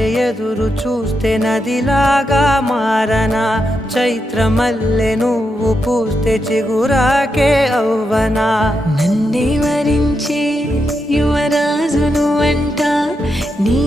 వలె ఎదురు చూస్తే నదిలాగా మారనా, చైత్రమల్లె నువ్వు పూస్తే చిగురాకే అవ్వనా. నన్నే వరించే యువరాజును అంట నీ